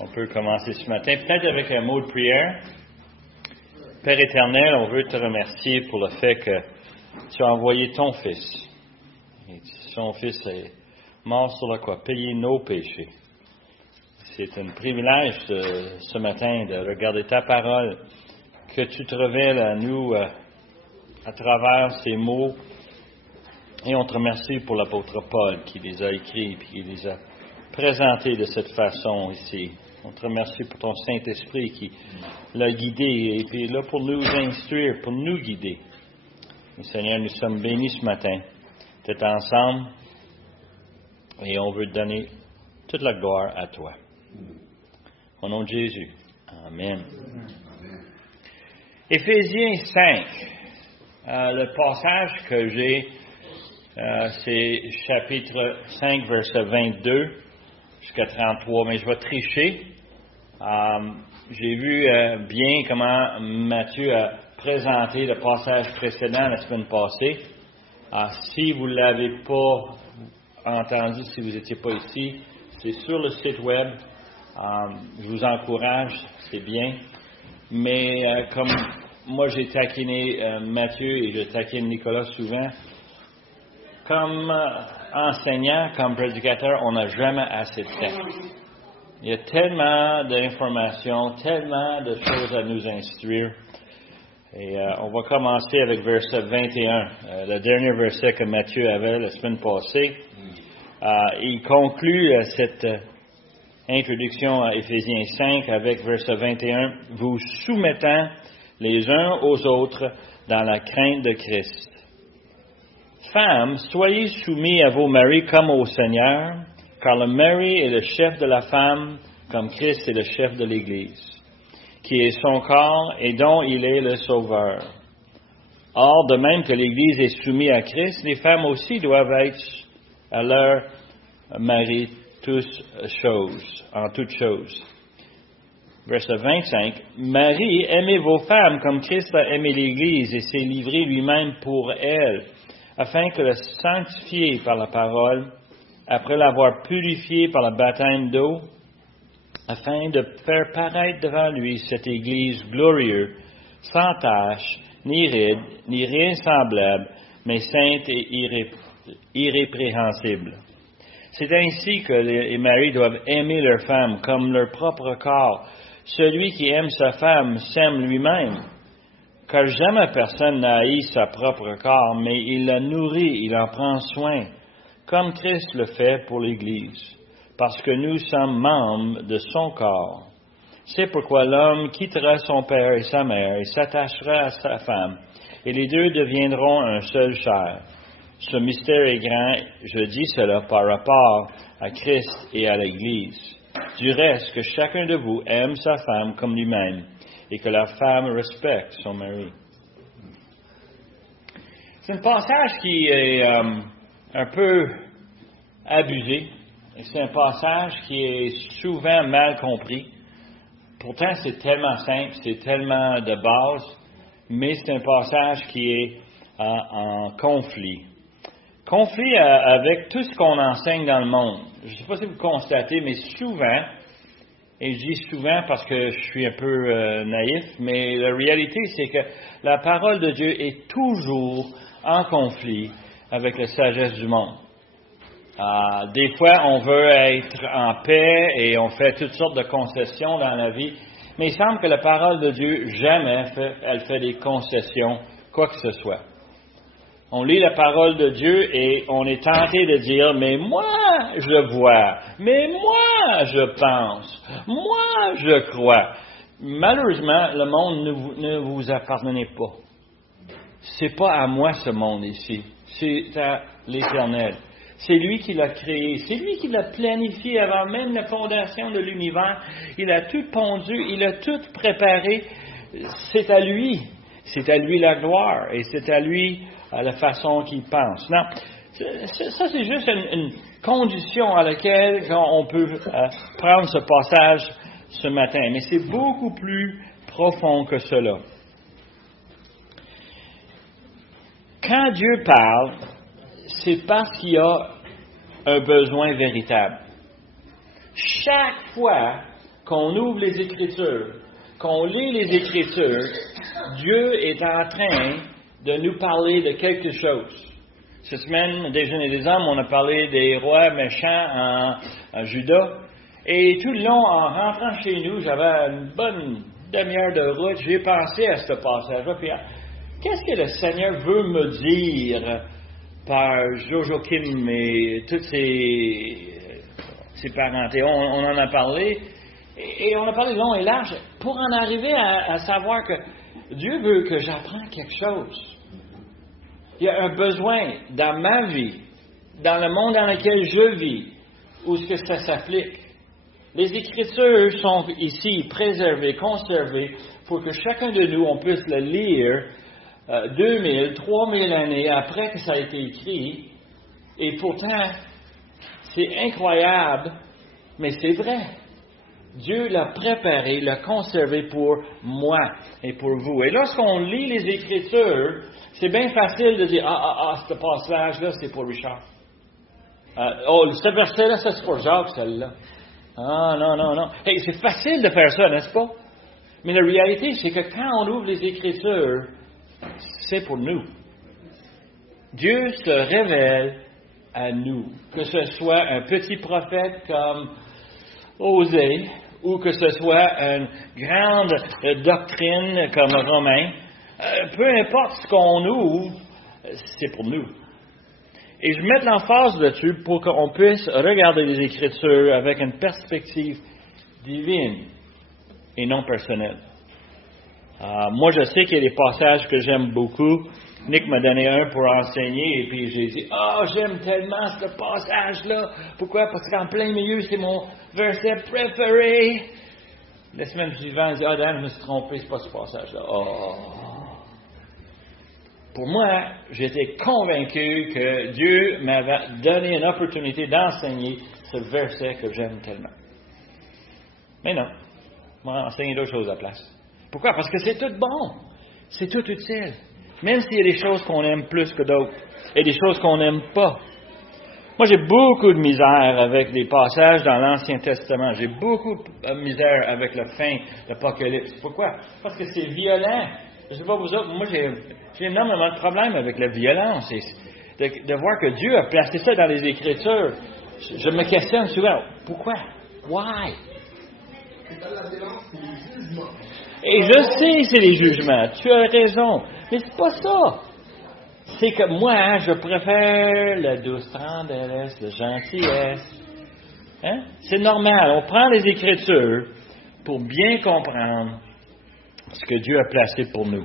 On peut commencer ce matin, peut-être avec un mot de prière. Père éternel, on veut te remercier pour le fait que tu as envoyé ton Fils. Et son Fils est mort sur la croix, payer nos péchés. C'est un privilège ce matin de regarder ta parole, que tu te révèles à nous à travers ces mots. Et on te remercie pour l'apôtre Paul qui les a écrits et qui les a présentés de cette façon ici. On te remercie pour ton Saint-Esprit qui l'a guidé et puis est là pour nous instruire, pour nous guider. Et Seigneur, nous sommes bénis ce matin d'être ensemble et on veut te donner toute la gloire à toi. Au nom de Jésus. Amen. Éphésiens 5. Le passage que j'ai, c'est chapitre 5, verset 22 jusqu'à 33, mais je vais tricher. J'ai vu bien comment Matthieu a présenté le passage précédent la semaine passée. Si vous ne l'avez pas entendu, si vous n'étiez pas ici, c'est sur le site web. Je vous encourage, c'est bien. Mais comme moi j'ai taquiné Matthieu et je taquine Nicolas souvent, comme enseignant, comme prédicateur, on n'a jamais assez de temps. Il y a tellement d'informations, tellement de choses à nous instruire. Et on va commencer avec verset 21, le dernier verset que Matthieu avait la semaine passée. Il conclut cette introduction à Éphésiens 5 avec verset 21, « Vous soumettant les uns aux autres dans la crainte de Christ. Femmes, soyez soumis à vos maris comme au Seigneur, car le mari est le chef de la femme, comme Christ est le chef de l'Église, qui est son corps et dont il est le Sauveur. Or, de même que l'Église est soumise à Christ, les femmes aussi doivent être à leur mari en toutes choses. » Verset 25. « Marie, aimez vos femmes comme Christ a aimé l'Église et s'est livré lui-même pour elle, afin que le sanctifier par la parole, après l'avoir purifié par le baptême d'eau, afin de faire paraître devant lui cette Église glorieuse, sans tache, ni ride, ni rien semblable, mais sainte et irrépréhensible. C'est ainsi que les maris doivent aimer leur femme comme leur propre corps. Celui qui aime sa femme s'aime lui-même. Car jamais personne n'a haï sa propre corps, mais il la nourrit, il en prend soin, comme Christ le fait pour l'Église, parce que nous sommes membres de son corps. C'est pourquoi l'homme quittera son père et sa mère et s'attachera à sa femme, et les deux deviendront un seul chair. Ce mystère est grand, je dis cela par rapport à Christ et à l'Église. Du reste, que chacun de vous aime sa femme comme lui-même, et que la femme respecte son mari. C'est un passage qui est un peu abusé. C'est un passage qui est souvent mal compris. Pourtant, c'est tellement simple, c'est tellement de base, mais c'est un passage qui est en conflit. Conflit avec tout ce qu'on enseigne dans le monde. Je ne sais pas si vous constatez, mais souvent, et je dis souvent parce que je suis un peu naïf, mais la réalité, c'est que la parole de Dieu est toujours en conflit avec la sagesse du monde. Des fois, on veut être en paix et on fait toutes sortes de concessions dans la vie, mais il semble que la parole de Dieu, jamais elle fait des concessions, quoi que ce soit. On lit la parole de Dieu et on est tenté de dire, mais moi, je vois, mais moi, je pense, moi, je crois. Malheureusement, le monde ne vous appartenait pas. C'est pas à moi ce monde ici, c'est à l'Éternel. C'est lui qui l'a créé, c'est lui qui l'a planifié avant même la fondation de l'univers. Il a tout pondu, il a tout préparé. C'est à lui la gloire et c'est à lui la façon qu'il pense. Non, ça c'est juste une condition à laquelle on peut prendre ce passage ce matin, mais c'est beaucoup plus profond que cela. Quand Dieu parle, c'est parce qu'il y a un besoin véritable. Chaque fois qu'on ouvre les Écritures, qu'on lit les Écritures, Dieu est en train de nous parler de quelque chose. Cette semaine, Déjeuner des hommes, on a parlé des rois méchants en Juda. Et tout le long, en rentrant chez nous, j'avais une bonne demi-heure de route, j'ai pensé à ce passage-là. Puis, qu'est-ce que le Seigneur veut me dire par Joachim et toutes ses parentés? On en a parlé, et on a parlé long et large, pour en arriver à savoir que Dieu veut que j'apprenne quelque chose. Il y a un besoin dans ma vie, dans le monde dans lequel je vis, où est-ce que ça s'applique. Les Écritures sont ici préservées, conservées, pour que chacun de nous, on puisse le lire 2000, 3000 années après que ça a été écrit. Et pourtant, c'est incroyable, mais c'est vrai. Dieu l'a préparé, l'a conservé pour moi et pour vous. Et lorsqu'on lit les Écritures, c'est bien facile de dire, ce passage-là, c'est pour Richard. Ce verset-là, ça, c'est pour Jacques, celle-là. Non. Hey, c'est facile de faire ça, n'est-ce pas? Mais la réalité, c'est que quand on ouvre les Écritures, c'est pour nous. Dieu se révèle à nous. Que ce soit un petit prophète comme Osée, ou que ce soit une grande doctrine comme Romain, peu importe ce qu'on ouvre, c'est pour nous. Et je mets de l'emphase là-dessus pour qu'on puisse regarder les Écritures avec une perspective divine et non personnelle. Moi, je sais qu'il y a des passages que j'aime beaucoup. Nick m'a donné un pour enseigner, et puis j'ai dit, j'aime tellement ce passage-là. Pourquoi? Parce qu'en plein milieu, c'est mon verset préféré. La semaine suivante, il dit, Dan, je me suis trompé, c'est pas ce passage-là. Pour moi, j'étais convaincu que Dieu m'avait donné une opportunité d'enseigner ce verset que j'aime tellement. Mais non, moi, enseigner d'autres choses à la place. Pourquoi? Parce que c'est tout bon. C'est tout utile. Même s'il y a des choses qu'on aime plus que d'autres. Et des choses qu'on n'aime pas. Moi, j'ai beaucoup de misère avec des passages dans l'Ancien Testament. J'ai beaucoup de misère avec la fin de l'Apocalypse. Pourquoi? Parce que c'est violent. Je ne sais pas vous autres, moi, j'ai énormément de problèmes avec la violence. Et de voir que Dieu a placé ça dans les Écritures. Je me questionne souvent. Pourquoi? Why? Et je sais c'est les jugements. Tu as raison. Mais c'est pas ça. C'est que moi, je préfère la douce tendresse, la gentillesse. Hein? C'est normal. On prend les Écritures pour bien comprendre ce que Dieu a placé pour nous.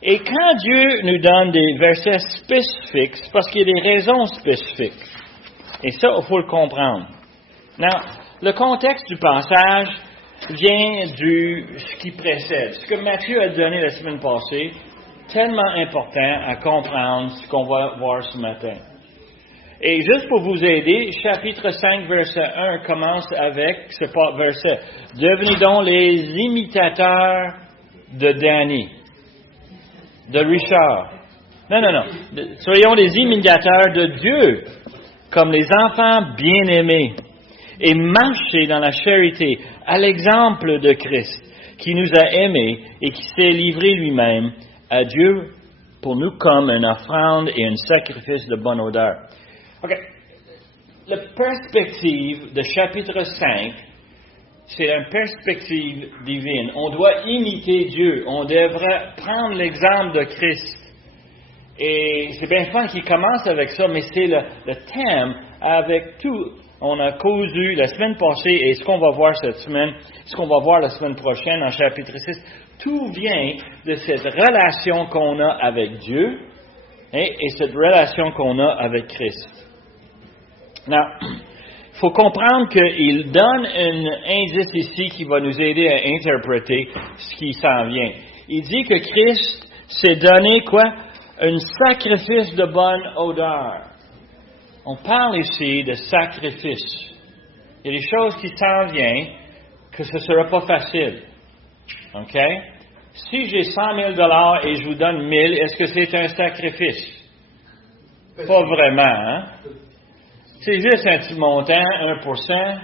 Et quand Dieu nous donne des versets spécifiques, c'est parce qu'il y a des raisons spécifiques. Et ça, il faut le comprendre. Now, le contexte du passage vient ce qui précède. Ce que Matthieu a donné la semaine passée, tellement important à comprendre ce qu'on va voir ce matin. Et juste pour vous aider, chapitre 5, verset 1 commence avec ce verset. Devenez donc les imitateurs de Danny, de Richard. Non. Soyons les imitateurs de Dieu, comme les enfants bien-aimés, et marchez dans la charité, à l'exemple de Christ, qui nous a aimés et qui s'est livré lui-même à Dieu pour nous comme une offrande et un sacrifice de bonne odeur. OK. La perspective de chapitre 5, c'est une perspective divine. On doit imiter Dieu. On devrait prendre l'exemple de Christ. Et c'est bien fun qu'il commence avec ça, mais c'est le thème avec tout. On a cousu la semaine passée et ce qu'on va voir cette semaine, ce qu'on va voir la semaine prochaine en chapitre 6, tout vient de cette relation qu'on a avec Dieu et cette relation qu'on a avec Christ. Now, il faut comprendre qu'il donne un indice ici qui va nous aider à interpréter ce qui s'en vient. Il dit que Christ s'est donné quoi? Un sacrifice de bonne odeur. On parle ici de sacrifice. Il y a des choses qui s'en viennent que ce ne sera pas facile. OK? Si j'ai 100 000 $ et je vous donne 1 000, est-ce que c'est un sacrifice? Pas vraiment, hein? C'est juste un petit montant, 1%.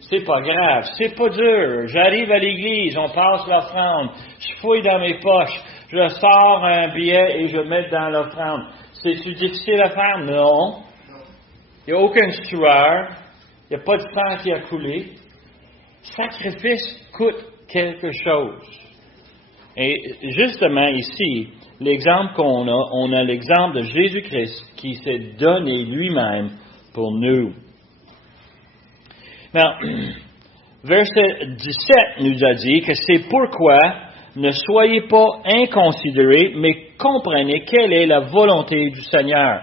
C'est pas grave, c'est pas dur. J'arrive à l'église, on passe l'offrande, je fouille dans mes poches, je sors un billet et je le mets dans l'offrande. C'est-tu difficile à faire? Non. Il n'y a aucune sueur, il n'y a pas de sang qui a coulé. Sacrifice coûte quelque chose. Et justement ici, l'exemple qu'on a, on a l'exemple de Jésus-Christ qui s'est donné lui-même pour nous. Now, verset 17 nous a dit que c'est pourquoi ne soyez pas inconsidérés, mais comprenez quelle est la volonté du Seigneur.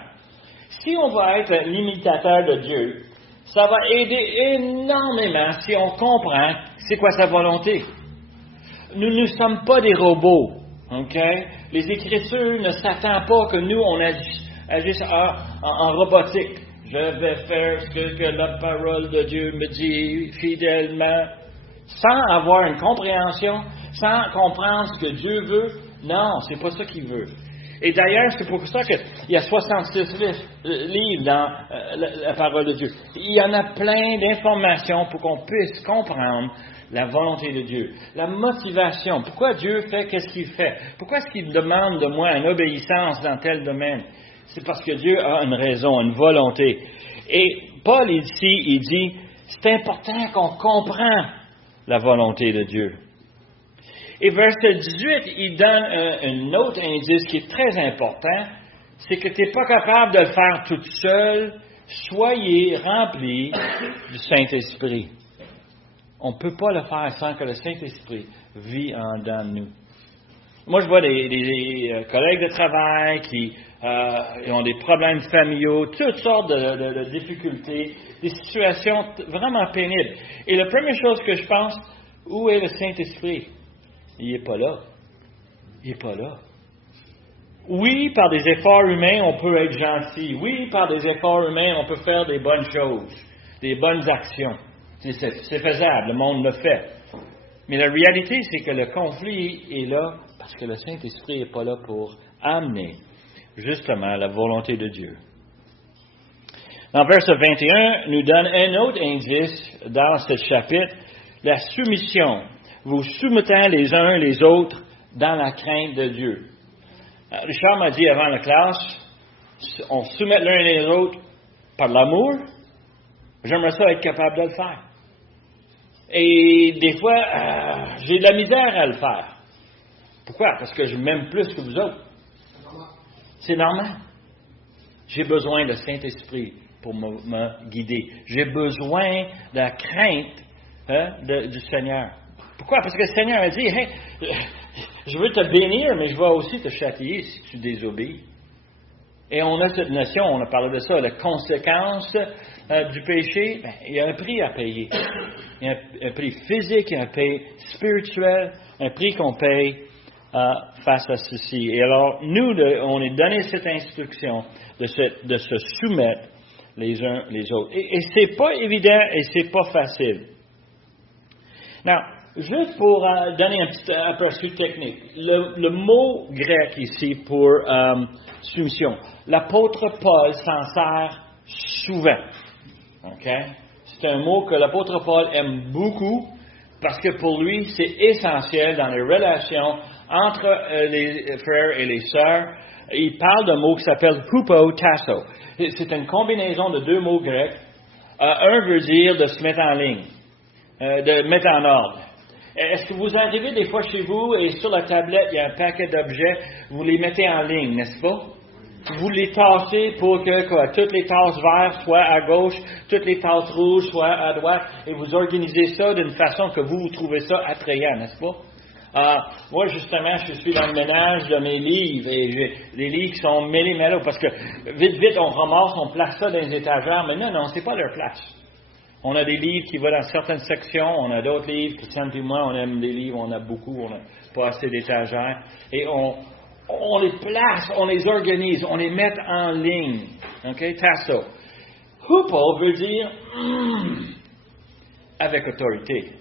Si on va être l'imitateur de Dieu, ça va aider énormément si on comprend c'est quoi sa volonté. Nous ne sommes pas des robots, ok? Les Écritures ne s'attendent pas que nous, on agisse en robotique. Je vais faire ce que la parole de Dieu me dit fidèlement, sans avoir une compréhension, sans comprendre ce que Dieu veut. Non, c'est pas ça qu'il veut. Et d'ailleurs, c'est pour ça qu'il y a 66 livres dans la parole de Dieu. Il y en a plein d'informations pour qu'on puisse comprendre la volonté de Dieu, la motivation. Pourquoi Dieu fait qu'est-ce qu'il fait? Pourquoi est-ce qu'il demande de moi une obéissance dans tel domaine? C'est parce que Dieu a une raison, une volonté. Et Paul ici, il dit, c'est important qu'on comprenne la volonté de Dieu. Et verset 18, il donne un autre indice qui est très important, c'est que tu n'es pas capable de le faire toute seule, soyez remplis du Saint-Esprit. On ne peut pas le faire sans que le Saint-Esprit vit en dedans de nous. Moi, je vois des collègues de travail qui ont des problèmes familiaux, toutes sortes de difficultés, des situations vraiment pénibles. Et la première chose que je pense, où est le Saint-Esprit? Il n'est pas là. Il n'est pas là. Oui, par des efforts humains, on peut être gentil. Oui, par des efforts humains, on peut faire des bonnes choses, des bonnes actions. C'est faisable, le monde le fait. Mais la réalité, c'est que le conflit est là parce que le Saint-Esprit n'est pas là pour amener justement la volonté de Dieu. Dans verset 21, nous donne un autre indice dans ce chapitre, la soumission. Vous soumettant les uns les autres dans la crainte de Dieu. Richard m'a dit avant la classe, on soumet l'un les autres par l'amour. J'aimerais ça être capable de le faire. Et des fois, j'ai de la misère à le faire. Pourquoi? Parce que je m'aime plus que vous autres. C'est normal. J'ai besoin de Saint-Esprit pour me guider. J'ai besoin de la crainte du Seigneur. Pourquoi? Parce que le Seigneur a dit, hey, je veux te bénir, mais je vais aussi te châtier si tu désobéis. Et on a cette notion, on a parlé de ça, la conséquence du péché, il y a un prix à payer. Il y a un prix physique, il y a un prix spirituel, un prix qu'on paye face à ceci. Et alors, nous, on est donné cette instruction de se soumettre les uns les autres. Et c'est pas évident et c'est pas facile. Now, juste pour donner un petit aperçu technique, le mot grec ici pour soumission, l'apôtre Paul s'en sert souvent. Okay? C'est un mot que l'apôtre Paul aime beaucoup parce que pour lui, c'est essentiel dans les relations entre les frères et les sœurs. Il parle d'un mot qui s'appelle hupotasso. C'est une combinaison de deux mots grecs. Un veut dire de se mettre en ligne, de mettre en ordre. Est-ce que vous arrivez des fois chez vous et sur la tablette, il y a un paquet d'objets, vous les mettez en ligne, n'est-ce pas? Vous les tassez pour que toutes les tasses vertes soient à gauche, toutes les tasses rouges soient à droite, et vous organisez ça d'une façon que vous trouvez ça attrayant, n'est-ce pas? Moi, justement, je suis dans le ménage de mes livres, et j'ai les livres qui sont mêlés, parce que vite, on ramasse, on place ça dans les étagères, mais non, c'est pas leur place. On a des livres qui vont dans certaines sections, on a d'autres livres, Christiane et moi, on aime des livres, on a beaucoup, on n'a pas assez d'étagères, et on les place, on les organise, on les met en ligne. OK? Tasso. Hupo veut dire avec autorité.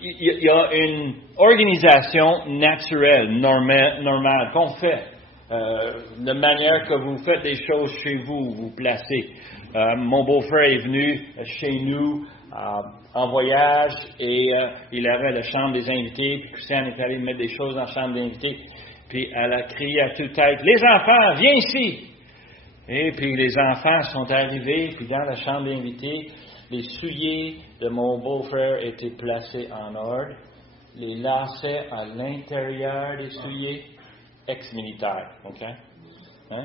Il y a une organisation naturelle, normale qu'on fait. de manière que vous faites les choses chez vous, vous placez. Mon beau-frère est venu chez nous en voyage et il avait la chambre des invités. Puis Christiane est allée mettre des choses dans la chambre des invités. Puis elle a crié à toute tête, « Les enfants, viens ici! » Et puis les enfants sont arrivés, puis dans la chambre des invités, les souliers de mon beau-frère étaient placés en ordre, les lacets à l'intérieur des souliers, ex-militaire, OK? Hein?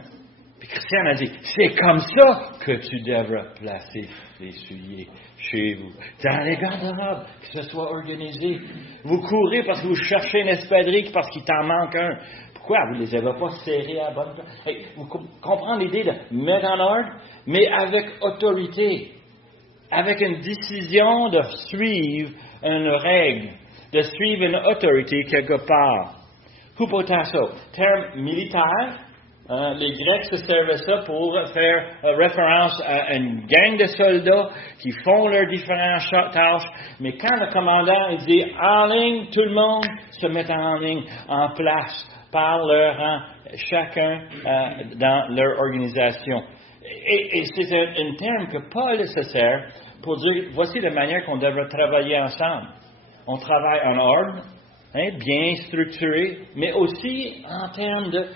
Puis Christiane a dit, c'est comme ça que tu devrais placer les souliers chez vous. Dans les garde-robes, que ce soit organisé. Vous courez parce que vous cherchez une espadrille parce qu'il t'en manque un. Pourquoi vous ne les avez pas serrés à la bonne place? Hey, vous comprenez l'idée de mettre en ordre, mais avec autorité, avec une décision de suivre une règle, de suivre une autorité quelque part. Hupotasso, terme militaire. Les Grecs se servaient ça pour faire référence à une gang de soldats qui font leurs différentes tâches. Mais quand le commandant il dit en ligne, tout le monde se met en ligne, en place, par leur rang, chacun dans leur organisation. Et c'est un terme que Paul se sert pour dire voici la manière qu'on devrait travailler ensemble. On travaille en ordre, bien structuré, mais aussi en termes de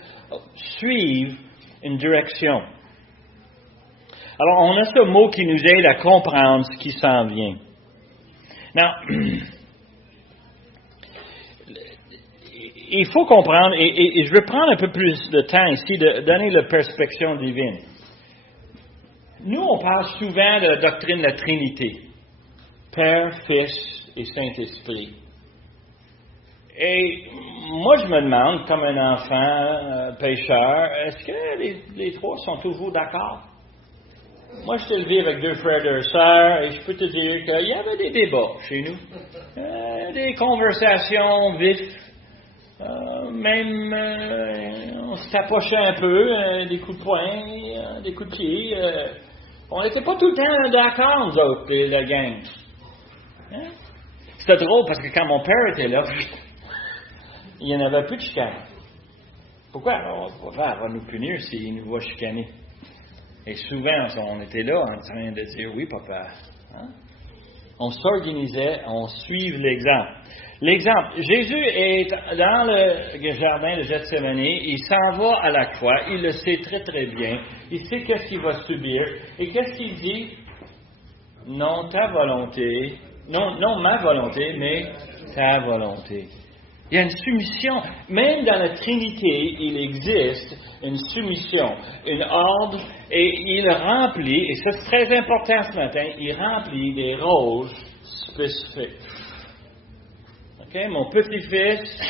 suivre une direction. Alors, on a ce mot qui nous aide à comprendre ce qui s'en vient. Now, il faut comprendre, et je vais prendre un peu plus de temps ici de donner la perspective divine. Nous, on parle souvent de la doctrine de la Trinité. Père, Fils et Saint-Esprit. Et moi, je me demande, comme un enfant pécheur, est-ce que les trois sont toujours d'accord? Moi, je suis élevé avec 2 frères et 2 sœurs, et je peux te dire qu'il y avait des débats chez nous. Des conversations vives. Même, on se tapochait un peu, des coups de poing, des coups de pied. On n'était pas tout le temps d'accord, nous autres, la gang. Hein? C'était drôle parce que quand mon père était là, il n'y en avait plus de chicane. Pourquoi? Alors, papa va nous punir s'il nous voit chicaner. Et souvent, on était là en train de dire, oui, papa. Hein? On s'organisait, on suivait l'exemple. L'exemple, Jésus est dans le jardin de Gethsémani, il s'en va à la croix, il le sait très très bien, il sait qu'est-ce qu'il va subir, et qu'est-ce qu'il dit? Non ta volonté, non ma volonté, mais ta volonté. Il y a une soumission, même dans la Trinité, il existe une soumission, une ordre, et il remplit, et ça c'est très important ce matin, il remplit des rôles spécifiques. Okay? Mon petit-fils,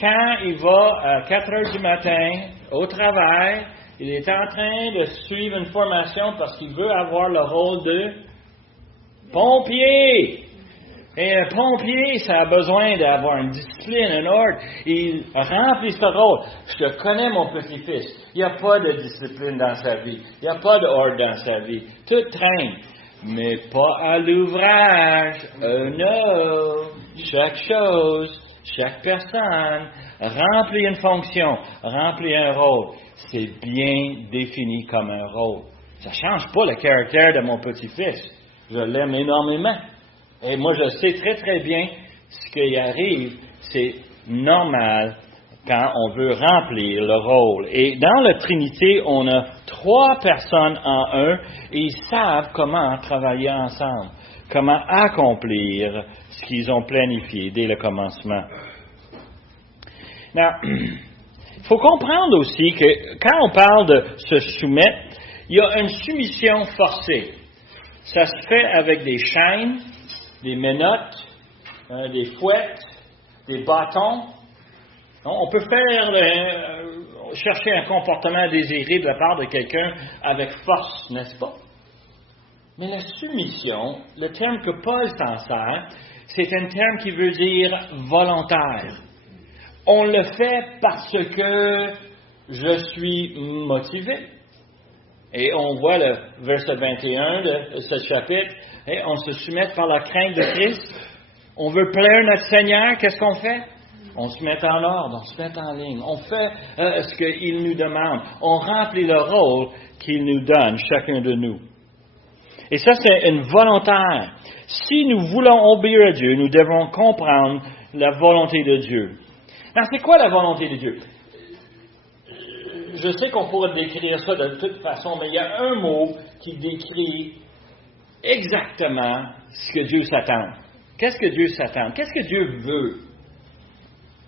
quand il va à 4 heures du matin au travail, il est en train de suivre une formation parce qu'il veut avoir le rôle de pompier. Et un pompier, ça a besoin d'avoir une discipline, un ordre. Il remplit ce rôle. Je te connais, mon petit-fils. Il n'y a pas de discipline dans sa vie. Il n'y a pas d'ordre dans sa vie. Tout traîne. Mais pas à l'ouvrage. Non. Chaque chose, chaque personne remplit une fonction, remplit un rôle. C'est bien défini comme un rôle. Ça ne change pas le caractère de mon petit-fils. Je l'aime énormément. Et moi, je sais très, très bien ce qui arrive. C'est normal quand on veut remplir le rôle. Et dans la Trinité, on a 3 personnes en un et ils savent comment travailler ensemble, comment accomplir ce qu'ils ont planifié dès le commencement. Now, il faut comprendre aussi que quand on parle de se soumettre, il y a une soumission forcée. Ça se fait avec des chaînes, des menottes, des fouettes, des bâtons. On peut chercher un comportement désiré de la part de quelqu'un avec force, n'est-ce pas? Mais la soumission, le terme que Paul s'en sert, c'est un terme qui veut dire volontaire. On le fait parce que je suis motivé. Et on voit le verset 21 de ce chapitre, et on se soumet par la crainte de Christ. On veut plaire notre Seigneur, qu'est-ce qu'on fait? On se met en ordre, on se met en ligne. On fait ce qu'il nous demande. On remplit le rôle qu'il nous donne, chacun de nous. Et ça, c'est une volontaire. Si nous voulons obéir à Dieu, nous devons comprendre la volonté de Dieu. Alors, c'est quoi la volonté de Dieu? Je sais qu'on pourrait décrire ça de toute façon, mais il y a un mot qui décrit exactement ce que Dieu s'attend. Qu'est-ce que Dieu s'attend? Qu'est-ce que Dieu veut?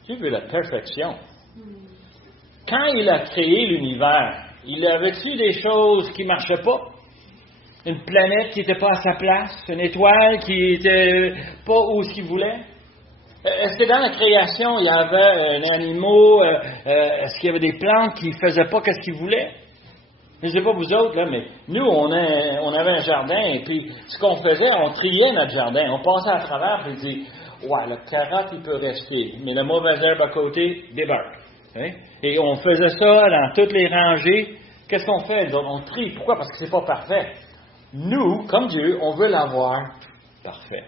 Dieu veut la perfection. Quand il a créé l'univers, il avait-tu des choses qui ne marchaient pas? Une planète qui n'était pas à sa place? Une étoile qui n'était pas où ce qu'il voulait? Est-ce que dans la création, il y avait un animal, est-ce qu'il y avait des plantes qui ne faisaient pas ce qu'ils voulaient? Je ne sais pas vous autres, là, mais nous, on avait un jardin, et puis ce qu'on faisait, on triait notre jardin. On passait à travers, puis on dit, ouais, la carotte, il peut rester, mais la mauvaise herbe à côté débarque. Hein? Et on faisait ça dans toutes les rangées. Qu'est-ce qu'on fait? On trie. Pourquoi? Parce que c'est pas parfait. Nous, comme Dieu, on veut l'avoir parfait.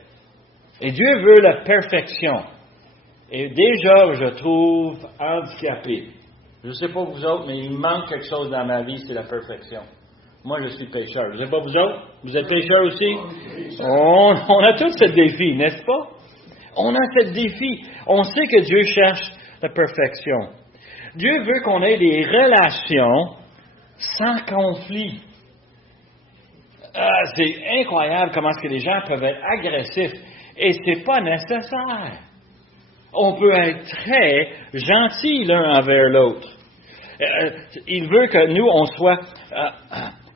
Et Dieu veut la perfection. Et déjà, je trouve handicapé. Je ne sais pas vous autres, mais il manque quelque chose dans ma vie, c'est la perfection. Moi, je suis pécheur. Je ne sais pas vous autres? Vous êtes pécheurs aussi? On a tous ce défi, n'est-ce pas? On a ce défi. On sait que Dieu cherche la perfection. Dieu veut qu'on ait des relations sans conflit. C'est incroyable comment est-ce que les gens peuvent être agressifs. Et ce n'est pas nécessaire. On peut être très gentils l'un envers l'autre. Il veut que nous, on soit,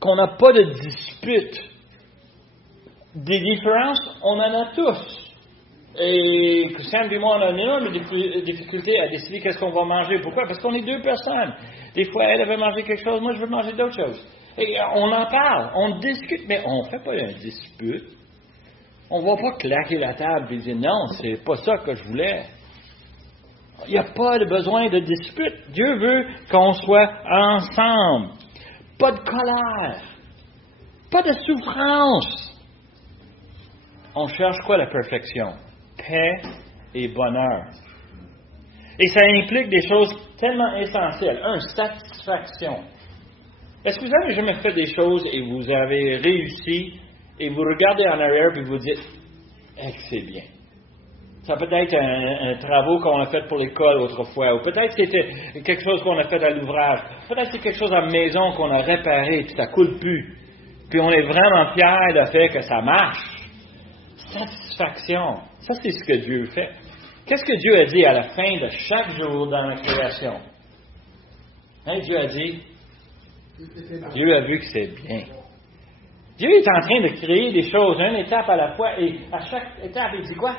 qu'on n'a pas de dispute. Des différences, on en a tous. Et Sam et moi, on a une énorme difficulté à décider qu'est-ce qu'on va manger. Pourquoi? Parce qu'on est deux personnes. Des fois, elle veut manger quelque chose, moi, je veux manger d'autres choses. Et on en parle, on discute, mais on ne fait pas un dispute. On ne va pas claquer la table et dire non, c'est pas ça que je voulais. Il n'y a pas de besoin de dispute. Dieu veut qu'on soit ensemble. Pas de colère. Pas de souffrance. On cherche quoi la perfection? Paix et bonheur. Et ça implique des choses tellement essentielles. Satisfaction. Est-ce que vous avez jamais fait des choses et vous avez réussi et vous regardez en arrière et vous dites que c'est bien? Ça peut être un travail qu'on a fait pour l'école autrefois, ou peut-être que c'était quelque chose qu'on a fait à l'ouvrage, peut-être que c'est quelque chose à la maison qu'on a réparé, puis ça coule plus. Puis on est vraiment fiers de fait que ça marche. Satisfaction. Ça, c'est ce que Dieu fait. Qu'est-ce que Dieu a dit à la fin de chaque jour dans la création? Hein, Dieu a dit, Dieu a vu que c'est bien. Dieu est en train de créer des choses, une étape à la fois, et à chaque étape, il dit quoi?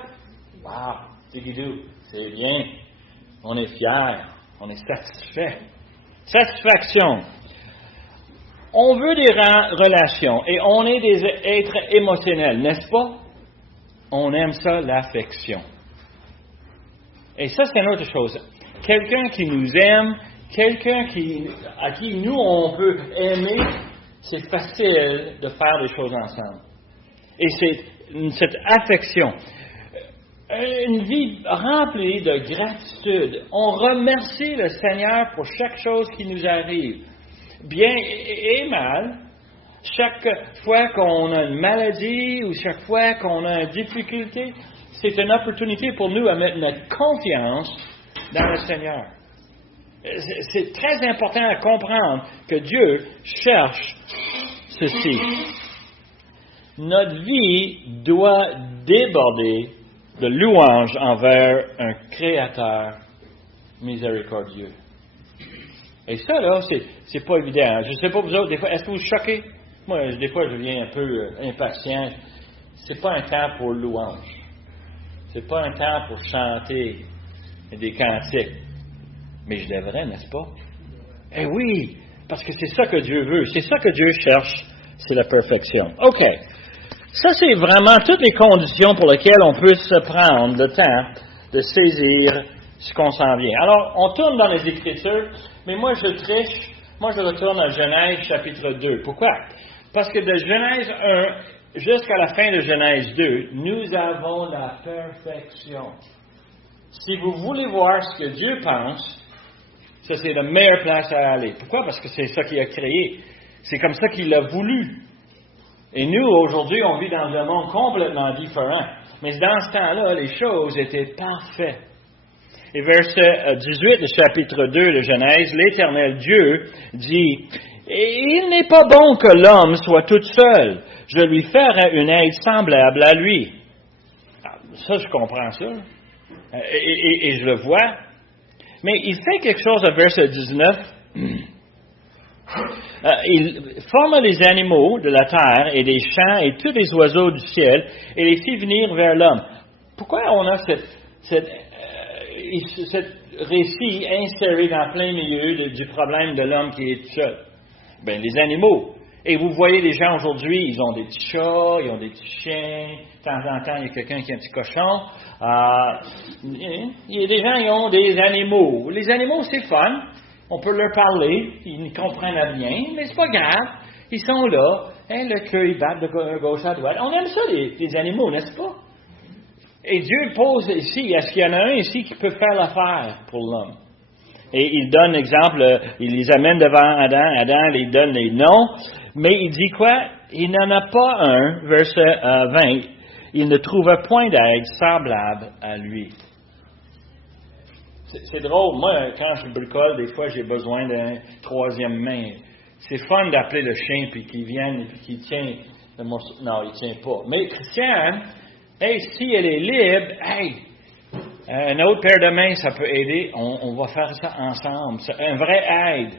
Wow, c'est bien. On est fiers, on est satisfait. Satisfaction. On veut des relations, et on est des êtres émotionnels, n'est-ce pas? On aime ça, l'affection. Et ça, c'est une autre chose. Quelqu'un qui nous aime, quelqu'un à qui nous, on peut aimer, c'est facile de faire des choses ensemble. Et c'est cette affection. Une vie remplie de gratitude. On remercie le Seigneur pour chaque chose qui nous arrive, bien et mal. Chaque fois qu'on a une maladie ou chaque fois qu'on a une difficulté, c'est une opportunité pour nous à mettre notre confiance dans le Seigneur. C'est très important à comprendre que Dieu cherche ceci. Notre vie doit déborder de louange envers un Créateur miséricordieux. Et ça, là, c'est pas évident. Je ne sais pas vous autres, des fois, est-ce que vous choquez? Moi, des fois, je viens un peu impatient. C'est pas un temps pour louange. C'est pas un temps pour chanter des cantiques. Mais je devrais, n'est-ce pas? Eh oui, parce que c'est ça que Dieu veut. C'est ça que Dieu cherche, c'est la perfection. OK. Ça, c'est vraiment toutes les conditions pour lesquelles on peut se prendre le temps de saisir ce qu'on s'en vient. Alors, on tourne dans les Écritures, mais moi, je triche. Moi, je retourne à Genèse chapitre 2. Pourquoi? Parce que de Genèse 1 jusqu'à la fin de Genèse 2, nous avons la perfection. Si vous voulez voir ce que Dieu pense, ça c'est la meilleure place à aller. Pourquoi? Parce que c'est ça qu'il a créé. C'est comme ça qu'il a voulu. Et nous, aujourd'hui, on vit dans un monde complètement différent. Mais dans ce temps-là, les choses étaient parfaites. Et verset 18 du chapitre 2 de Genèse, l'Éternel Dieu dit, « Il n'est pas bon que l'homme soit tout seul. Je lui ferai une aide semblable à lui. » Ça, je comprends ça. Et je le vois. Mais il fait quelque chose à verset 19. Il forme les animaux de la terre et des champs et tous les oiseaux du ciel et les fit venir vers l'homme. Pourquoi on a cette récit inséré dans plein milieu du problème de l'homme qui est seul? Ben, les animaux. Et vous voyez les gens aujourd'hui, ils ont des petits chats, ils ont des petits chiens. De temps en temps, il y a quelqu'un qui a un petit cochon. Il y a des gens qui ont des animaux. Les animaux, c'est fun. On peut leur parler. Ils comprennent rien, mais c'est pas grave. Ils sont là. Hein, le cœur, ils battent de gauche à droite. On aime ça, les animaux, n'est-ce pas? Et Dieu pose ici, est-ce qu'il y en a un ici qui peut faire l'affaire pour l'homme? Et il donne exemple, il les amène devant Adam. Adam les donne les noms. Mais il dit quoi? Il n'en a pas un, verset 20. Il ne trouva point d'aide semblable à lui. C'est drôle. Moi, quand je bricole, des fois, j'ai besoin d'un troisième main. C'est fun d'appeler le chien, puis qu'il vienne, et puis qu'il tient le morceau. Non, il ne tient pas. Mais Christiane, hey, si elle est libre, hey, un autre paire de mains, ça peut aider. On va faire ça ensemble. C'est un vrai aide.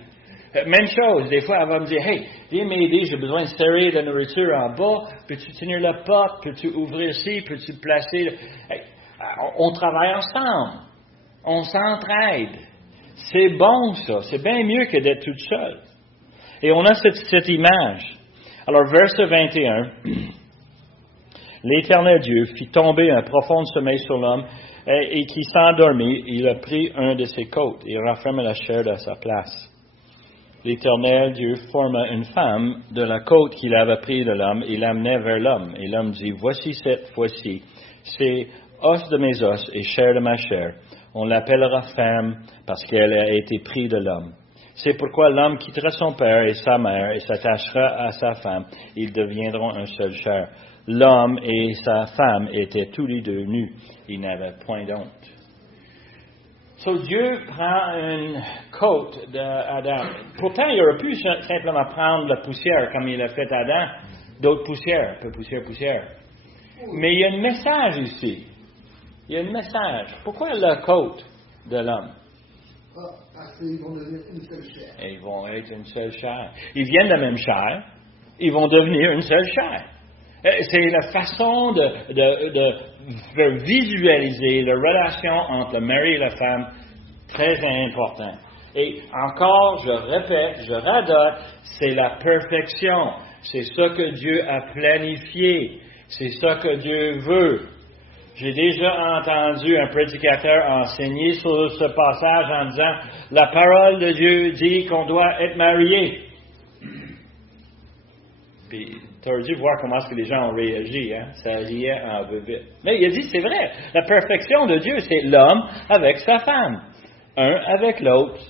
Même chose, des fois, elle va me dire, « Hey, viens m'aider, j'ai besoin de serrer la nourriture en bas. Peux-tu tenir la porte? Peux-tu ouvrir ici? Peux-tu placer? » Hey, on travaille ensemble. On s'entraide. C'est bon, ça. C'est bien mieux que d'être tout seul. Et on a cette image. Alors, verset 21, « L'Éternel Dieu fit tomber un profond sommeil sur l'homme, et qui s'endormit, il a pris un de ses côtes, et renferma la chair de sa place. L'Éternel Dieu forma une femme de la côte qu'il avait pris de l'homme et l'amenait vers l'homme. Et l'homme dit, « Voici cette fois-ci, c'est os de mes os et chair de ma chair. On l'appellera femme parce qu'elle a été prise de l'homme. C'est pourquoi l'homme quittera son père et sa mère et s'attachera à sa femme. Ils deviendront un seul chair. L'homme et sa femme étaient tous les deux nus. Ils n'avaient point d'honte. » So, Dieu prend une côte d'Adam. Pourtant, il aurait pu simplement prendre la poussière, comme il a fait Adam, d'autres poussières, un peu poussière. Mais il y a un message ici. Il y a un message. Pourquoi la côte de l'homme? Parce qu'ils vont devenir une seule chair. Et ils vont être une seule chair. Ils viennent de la même chair. Ils vont devenir une seule chair. C'est la façon de visualiser la relation entre le mari et la femme, très important. Et encore, je répète, je radote, c'est la perfection. C'est ça que Dieu a planifié. C'est ça que Dieu veut. J'ai déjà entendu un prédicateur enseigner sur ce passage en disant, la parole de Dieu dit qu'on doit être marié. Puis, tu as dû voir comment est-ce que les gens ont réagi, hein? Ça riait en vite. Mais il a dit, c'est vrai, la perfection de Dieu, c'est l'homme avec sa femme. Un avec l'autre,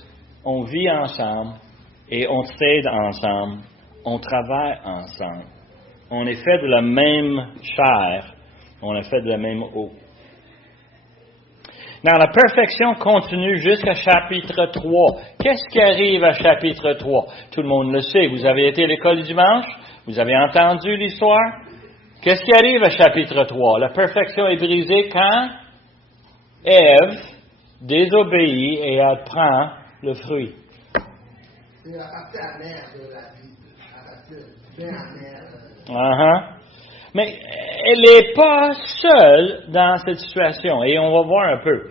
on vit ensemble et on s'aide ensemble, on travaille ensemble. On est fait de la même chair, on est fait de la même eau. Dans la perfection continue jusqu'à chapitre 3. Qu'est-ce qui arrive à chapitre 3? Tout le monde le sait. Vous avez été à l'école du dimanche? Vous avez entendu l'histoire? Qu'est-ce qui arrive à chapitre 3? La perfection est brisée quand Ève désobéit et elle prend le fruit. C'est la partie amère de la vie, la partie bien amère. Mais elle n'est pas seule dans cette situation. Et on va voir un peu.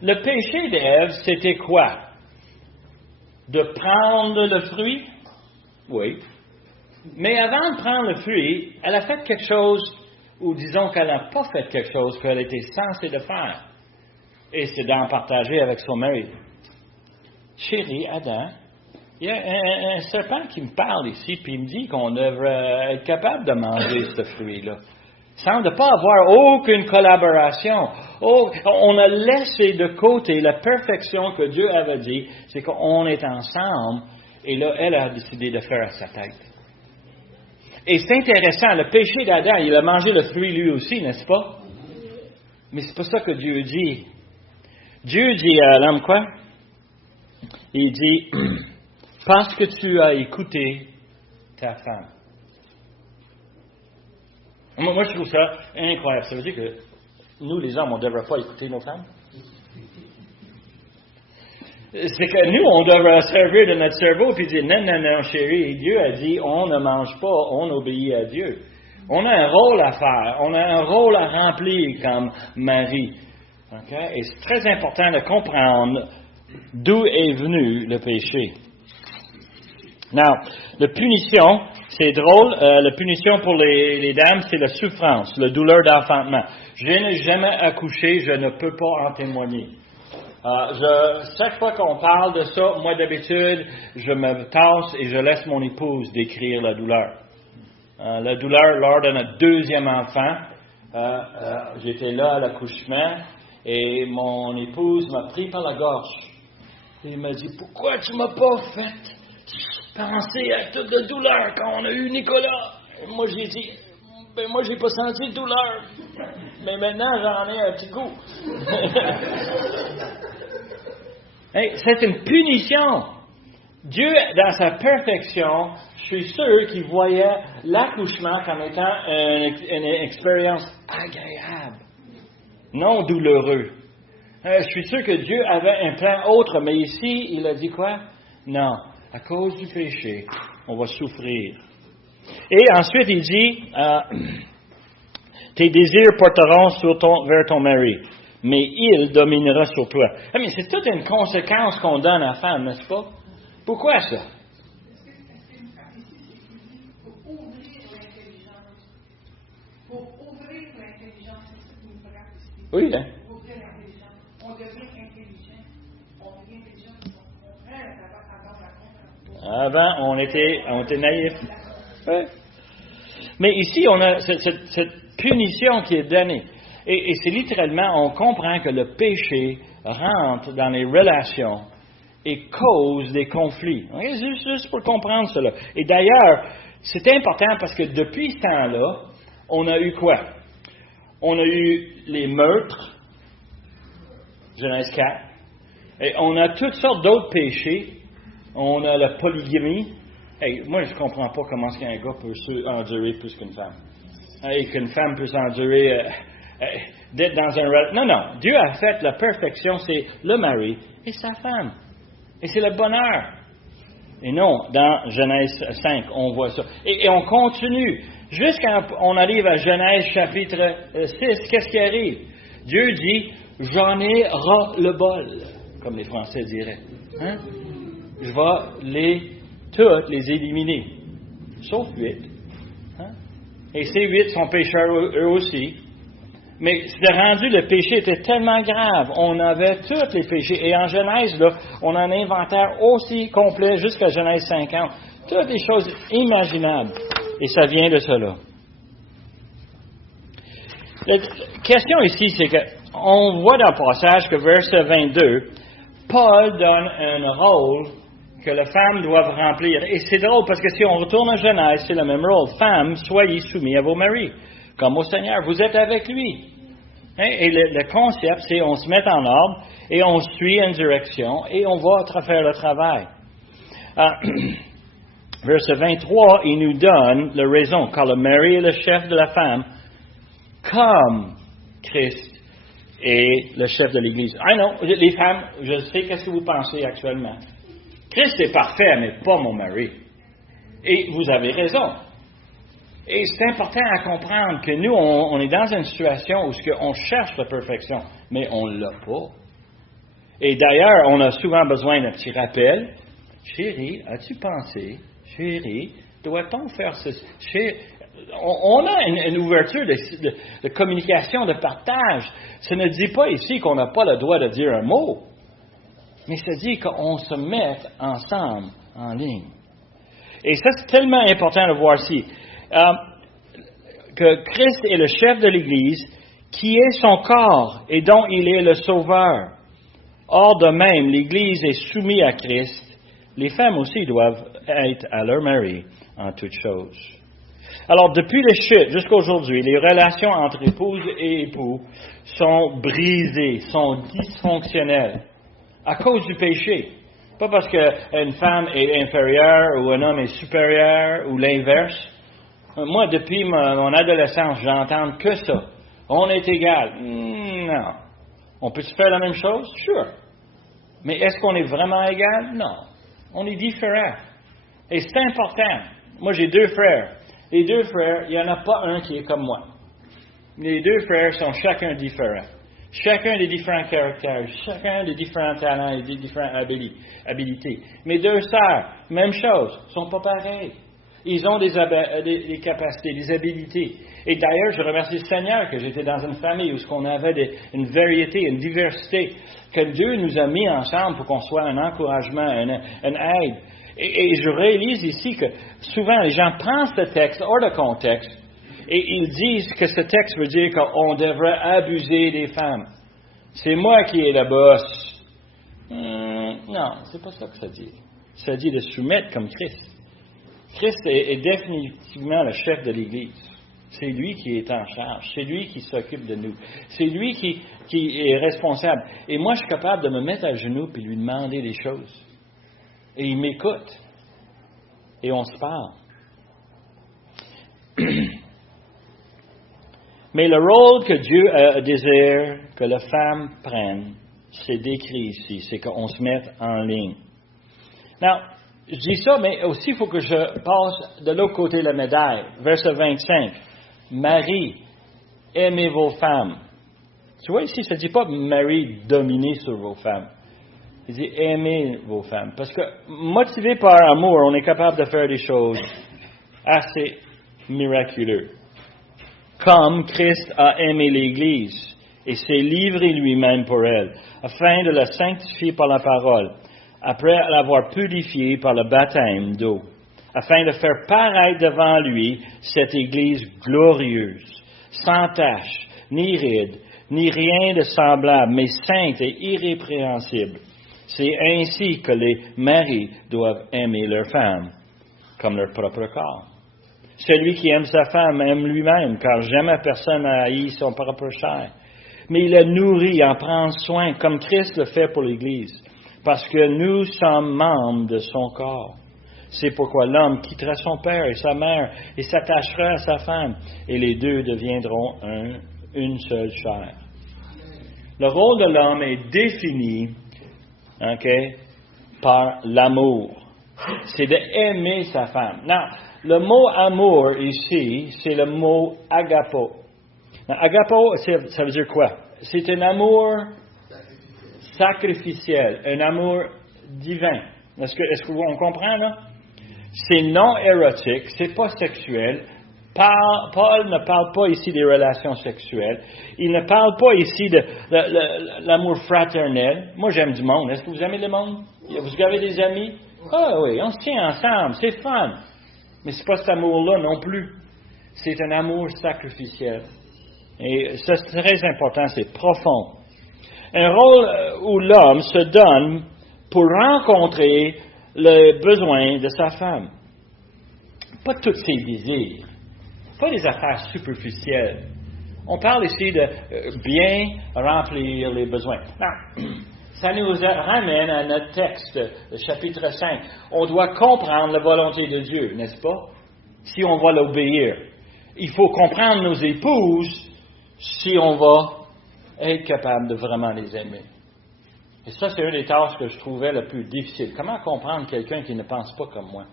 Le péché d'Ève, c'était quoi? De prendre le fruit? Oui. Mais avant de prendre le fruit, elle a fait quelque chose, ou disons qu'elle n'a pas fait quelque chose qu'elle était censée de faire. Et c'est d'en partager avec son mari. Chérie, Adam, il y a un serpent qui me parle ici, puis il me dit qu'on devrait être capable de manger ce fruit-là. semble pas avoir aucune collaboration. On a laissé de côté la perfection que Dieu avait dit, c'est qu'on est ensemble, et là, elle a décidé de faire à sa tête. Et c'est intéressant, le péché d'Adam, il a mangé le fruit lui aussi, n'est-ce pas? Mais c'est pas ça que Dieu dit. Dieu dit à l'homme quoi? Il dit, parce que tu as écouté ta femme. Moi, je trouve ça incroyable. Ça veut dire que nous, les hommes, on ne devrait pas écouter nos femmes? C'est que nous, on devrait servir de notre cerveau et dire, non, chérie, Dieu a dit, on ne mange pas, on obéit à Dieu. On a un rôle à faire, on a un rôle à remplir comme mari. Okay? Et c'est très important de comprendre d'où est venu le péché. Now, la punition, c'est drôle, la punition pour les dames, c'est la souffrance, la douleur d'enfantement. Je n'ai jamais accouché, je ne peux pas en témoigner. Chaque fois qu'on parle de ça, moi d'habitude, je me tasse et je laisse mon épouse décrire la douleur. La douleur lors de notre deuxième enfant, j'étais là à l'accouchement et mon épouse m'a pris par la gorge. Et il m'a dit, pourquoi tu m'as pas fait penser à toute la douleur quand on a eu Nicolas? Et moi j'ai dit, moi j'ai pas senti de douleur, mais maintenant j'en ai un petit goût. Hey, c'est une punition. Dieu, dans sa perfection, je suis sûr qu'il voyait l'accouchement comme étant une expérience agréable, non douloureux. Je suis sûr que Dieu avait un plan autre, mais ici, il a dit quoi? Non, à cause du péché, on va souffrir. Et ensuite, il dit, tes désirs porteront vers ton mari, mais il dominera sur toi. Ah, mais c'est toute une conséquence qu'on donne à la femme, n'est-ce pas? Pourquoi ça? Pour ouvrir l'intelligence, c'est ce qui nous frappe ici. Oui, hein? Pour ouvrir l'intelligence. On devient intelligent. On devient intelligent. On prend avant, on était naïfs. Oui. Mais ici, on a cette punition qui est donnée. Et c'est littéralement, on comprend que le péché rentre dans les relations et cause des conflits. Okay? Juste pour comprendre cela. Et d'ailleurs, c'est important parce que depuis ce temps-là, on a eu quoi? On a eu les meurtres, Genèse 4, et on a toutes sortes d'autres péchés. On a la polygamie. Hey, moi, je ne comprends pas comment est-ce qu'un gars peut endurer plus qu'une femme. Et qu'une femme peut s'endurer d'être dans un... Non. Dieu a fait la perfection, c'est le mari et sa femme. Et c'est le bonheur. Et non, dans Genèse 5, on voit ça. Et on continue. Jusqu'à on arrive à Genèse chapitre 6, qu'est-ce qui arrive? Dieu dit, j'en ai ras le bol, comme les Français diraient. Hein? Je vais toutes les éliminer. Sauf 8. Hein? Et ces 8 sont pécheurs eux aussi. Mais c'était rendu, le péché était tellement grave. On avait tous les péchés. Et en Genèse, là, on a un inventaire aussi complet jusqu'à Genèse 50. Toutes les choses imaginables. Et ça vient de cela. La question ici, c'est qu'on voit dans le passage que verset 22, Paul donne un rôle que les femmes doivent remplir. Et c'est drôle parce que si on retourne à Genèse, c'est le même rôle. Femmes, soyez soumis à vos maris, comme au Seigneur. Vous êtes avec lui. Hein? Et le concept, c'est on se met en ordre et on suit une direction et on va faire le travail. Verset 23, il nous donne la raison, car le mari est le chef de la femme, comme Christ est le chef de l'Église. Ah non, les femmes, je sais qu'est-ce que vous pensez actuellement. Christ est parfait, mais pas mon mari. Et vous avez raison. Et c'est important à comprendre que nous, on est dans une situation où on cherche la perfection, mais on ne l'a pas. Et d'ailleurs, on a souvent besoin d'un petit rappel. Chérie, as-tu pensé? Chérie, doit-on faire ceci? On a une ouverture de communication, de partage. Ça ne dit pas ici qu'on n'a pas le droit de dire un mot, mais ça dit qu'on se mette ensemble en ligne. Et ça, c'est tellement important de voir ici. que Christ est le chef de l'Église, qui est son corps et dont il est le sauveur. Or, de même, l'Église est soumise à Christ. Les femmes aussi doivent être à leur mari en toutes choses. Alors, depuis les chutes jusqu'à aujourd'hui, les relations entre épouse et époux sont brisées, sont dysfonctionnelles à cause du péché. Pas parce qu'une femme est inférieure ou un homme est supérieur ou l'inverse. Moi, depuis mon adolescence, j'entends que ça. On est égal. Non. On peut-tu faire la même chose? Sure. Mais est-ce qu'on est vraiment égal? Non. On est différents. Et c'est important. Moi, j'ai 2 frères. Les 2 frères, il n'y en a pas un qui est comme moi. Les 2 frères sont chacun différents. Chacun des différents caractères, chacun des différents talents et des différentes habilités. Mes 2 sœurs, même chose, ne sont pas pareils. Ils ont des capacités, des habilités. Et d'ailleurs, je remercie le Seigneur que j'étais dans une famille où on avait une variété, une diversité, que Dieu nous a mis ensemble pour qu'on soit un encouragement, une aide. Et je réalise ici que souvent les gens prennent ce texte hors de contexte et ils disent que ce texte veut dire qu'on devrait abuser des femmes. C'est moi qui est le boss. Non, c'est pas ça que ça dit. Ça dit de soumettre comme Christ. Christ est définitivement le chef de l'Église. C'est lui qui est en charge. C'est lui qui s'occupe de nous. C'est lui qui est responsable. Et moi, je suis capable de me mettre à genoux et lui demander des choses. Et il m'écoute. Et on se parle. Mais le rôle que Dieu désire que la femme prenne, c'est décrit ici. C'est qu'on se mette en ligne. Now, je dis ça, mais aussi il faut que je passe de l'autre côté de la médaille. Verset 25. Marie, aimez vos femmes. Tu vois ici, ça ne dit pas Marie, dominez sur vos femmes. Il dit aimez vos femmes. Parce que motivé par amour, on est capable de faire des choses assez miraculeuses. Comme Christ a aimé l'Église et s'est livré lui-même pour elle, afin de la sanctifier par la parole, après l'avoir purifiée par le baptême d'eau, afin de faire paraître devant lui cette Église glorieuse, sans tache, ni ride, ni rien de semblable, mais sainte et irrépréhensible. C'est ainsi que les maris doivent aimer leur femme, comme leur propre corps. Celui qui aime sa femme aime lui-même, car jamais personne n'a haï son propre chair. Mais il la nourrit, en prend soin, comme Christ le fait pour l'Église, parce que nous sommes membres de son corps. C'est pourquoi l'homme quittera son père et sa mère et s'attachera à sa femme, et les 2 deviendront une seule chair. Le rôle de l'homme est défini par l'amour. C'est d'aimer sa femme. Non, le mot amour ici, c'est le mot agapo. Agapo, ça veut dire quoi? C'est un amour sacrificiel, un amour divin. Est-ce qu'on comprend, là? C'est non érotique, c'est pas sexuel. Paul ne parle pas ici des relations sexuelles. Il ne parle pas ici de l'amour fraternel. Moi, j'aime du monde. Est-ce que vous aimez le monde? Vous avez des amis? Ah oui, on se tient ensemble, c'est fun. Mais c'est pas cet amour-là non plus. C'est un amour sacrificiel. Et ça, c'est très important, c'est profond. Un rôle où l'homme se donne pour rencontrer le besoin de sa femme. Pas tous ses désirs. Pas des affaires superficielles. On parle ici de bien remplir les besoins. Non. Ça nous ramène à notre texte, le chapitre 5. On doit comprendre la volonté de Dieu, n'est-ce pas? Si on va l'obéir. Il faut comprendre nos épouses si on va être capable de vraiment les aimer. Et ça, c'est une des tâches que je trouvais le plus difficile. Comment comprendre quelqu'un qui ne pense pas comme moi?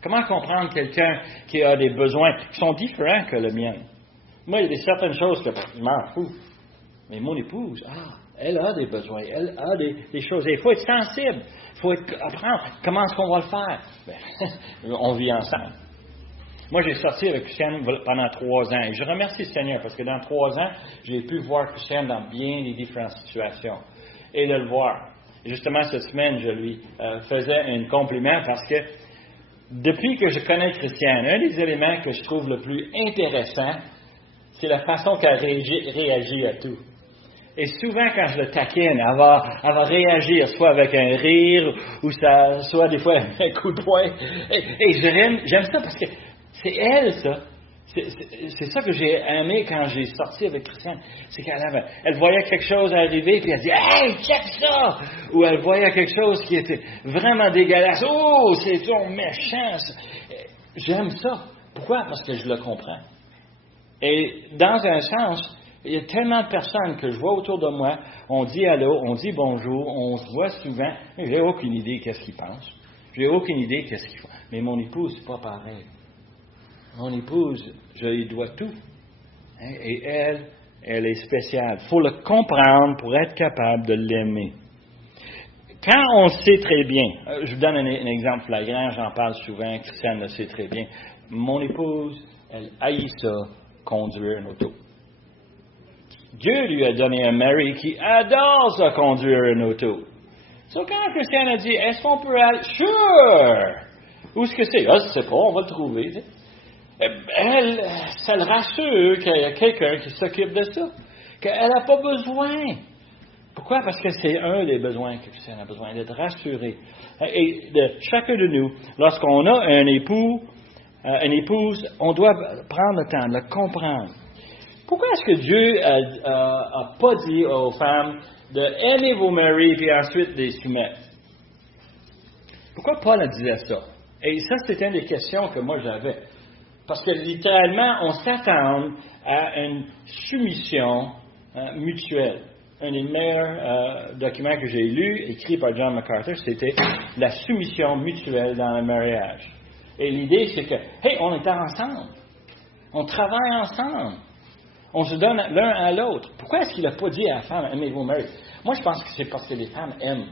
Comment comprendre quelqu'un qui a des besoins qui sont différents que le mien? Moi, il y a certaines choses que je m'en fous. Mais mon épouse, elle a des besoins, elle a des choses. Et il faut être sensible. Il faut apprendre comment est-ce qu'on va le faire. On vit ensemble. Moi, j'ai sorti avec Christiane pendant 3 ans. Et je remercie le Seigneur parce que dans 3 ans, j'ai pu voir Christiane dans bien des différentes situations. Et de le voir. Et justement, cette semaine, je lui faisais un compliment parce que depuis que je connais Christiane, un des éléments que je trouve le plus intéressant, c'est la façon qu'elle réagit à tout. Et souvent, quand je le taquine, elle va réagir soit avec un rire, ou soit des fois un coup de poing. Et j'aime ça parce que c'est elle, ça. C'est ça que j'ai aimé quand j'ai sorti avec Christiane. C'est qu'elle voyait quelque chose arriver, puis elle dit « Hey, check ça! » Ou elle voyait quelque chose qui était vraiment dégueulasse. « Oh, c'est ton méchant! » J'aime ça. Pourquoi? Parce que je le comprends. Et dans un sens, il y a tellement de personnes que je vois autour de moi, on dit allô, on dit bonjour, on se voit souvent, mais j'ai aucune idée qu'est-ce qu'ils pensent. J'ai aucune idée qu'est-ce qu'ils font. Mais mon épouse, c'est pas pareil. Mon épouse, je lui dois tout. Hein? Et elle est spéciale. Il faut le comprendre pour être capable de l'aimer. Quand on sait très bien, je vous donne un exemple flagrant, j'en parle souvent, Christiane le sait très bien. Mon épouse, elle haït ça, conduire une auto. Dieu lui a donné un mari qui adore ça, conduire une auto. So, quand Christiane a dit, est-ce qu'on peut aller? Sure! Où est-ce que c'est? Ah, je sais pas, on va le trouver. Elle, ça le rassure qu'il y a quelqu'un qui s'occupe de ça. Qu'elle n'a pas besoin. Pourquoi? Parce que c'est un des besoins que Christiane a besoin, d'être rassurée. Et de chacun de nous, lorsqu'on a un époux, une épouse, on doit prendre le temps de le comprendre. Pourquoi est-ce que Dieu a pas dit aux femmes d'aimer vos maris et ensuite de les soumettre? Pourquoi Paul disait ça? Et ça, c'était une des questions que moi j'avais. Parce que littéralement, on s'attend à une soumission mutuelle. Un des meilleurs documents que j'ai lus, écrit par John MacArthur, c'était la soumission mutuelle dans le mariage. Et l'idée, c'est que, hey, on est ensemble. On travaille ensemble. On se donne l'un à l'autre. Pourquoi est-ce qu'il n'a pas dit à la femme, aimez vos maris? Moi, je pense que c'est parce que les femmes aiment